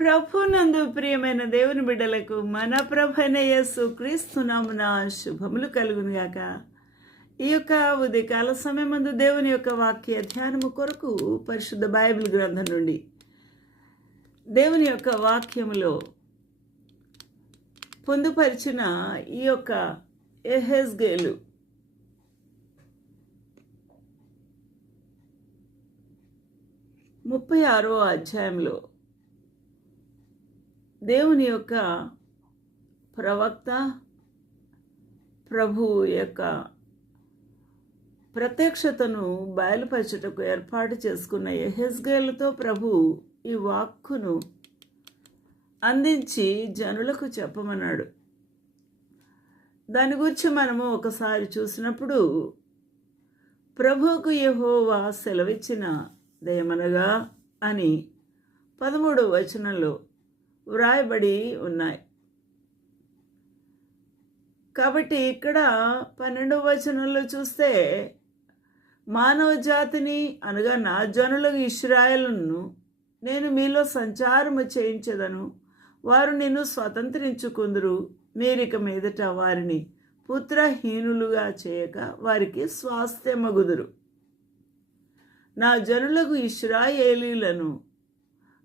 ప్రభునందు ప్రియమైన దేవుని బిడ్డలకు మన ప్రభైన యేసు క్రీస్తు నామమున శుభములు కలుగునుగాక. ఈ యొక్క ఉదయకాల సమయమందు దేవుని యొక్క వాక్య ధ్యానము కొరకు పరిశుద్ధ బైబిల్ గ్రంథం నుండి దేవుని యొక్క వాక్యములో పొందుపరిచిన ఈ యొక్క యెహెజ్కేలు 36వ అధ్యాయంలో దేవుని యొక్క ప్రవక్త ప్రభు యొక్క ప్రత్యక్షతను బయలుపరచుటకు ఏర్పాటు చేసుకున్న యెహెజ్కేలుతో ప్రభు ఈ వాక్కును అందించి జనులకు చెప్పమన్నాడు. దాని గురించి మనము ఒకసారి చూసినప్పుడు ప్రభువుకు యెహోవా సెలవిచ్చిన దేమనగా అని 13వ వచనంలో వ్రాయబడి ఉన్నాయి. కాబట్టి ఇక్కడ 12వ వచనంలో చూస్తే మానవ జాతిని అనగా నా జనులకు ఇశ్రాయేలును నేను మీలో సంచారము చేయించదను, వారు నిన్ను స్వతంత్రించుకుందురు, మీరిక మీదట వారిని పుత్రహీనులుగా చేయక వారికి స్వాస్థ్యమగుదురు. నా జనులకు ఇశ్రాయేలీలను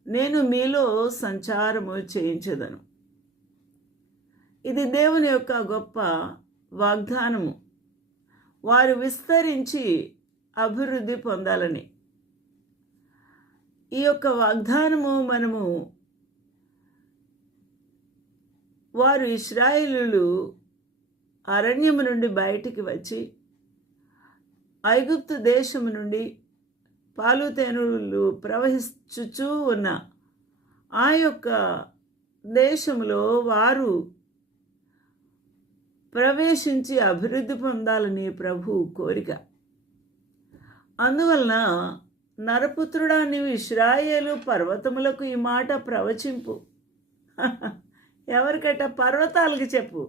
నేను మీలో సంచారము చేయించదను. ఇది దేవుని యొక్క గొప్ప వాగ్దానము. వారు విస్తరించి అభివృద్ధి పొందాలని. ఈ యొక్క వాగ్దానము మనము వారు ఇశ్రాయేలీయులు అరణ్యము నుండి బయటికి వచ్చి ఐగుప్తు దేశము నుండి పాలు తేనెలు ప్రవహించుచూ ఉన్న ఆ యొక్క దేశంలో వారు ప్రవేశించి అభివృద్ధి పొందాలని ప్రభు కోరిక. అందువలన నరపుత్రుడా, నీవు ఇశ్రాయేలు పర్వతములకు ఈ మాట ప్రవచింపు. ఎవరికట? పర్వతాలకి చెప్పు,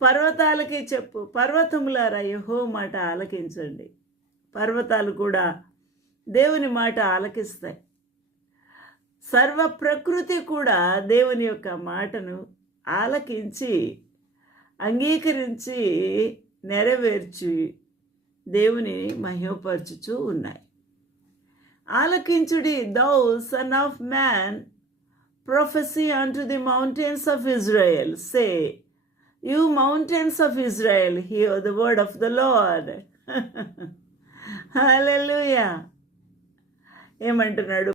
పర్వతాలకి చెప్పు. పర్వతములారా యెహోవా మాట ఆలకించండి. పర్వతాలు కూడా దేవుని మాట ఆలకిస్తాయి. సర్వ ప్రకృతి కూడా దేవుని యొక్క మాటను ఆలకించి అంగీకరించి నెరవేర్చి దేవుని మహిమపరచుచూ ఉన్నాయి. ఆలకించుడి, thou son of man, prophesy unto the mountains of Israel, say, you mountains of Israel, hear the word of the Lord. హల్లెలూయా. ఏమంటున్నాడు?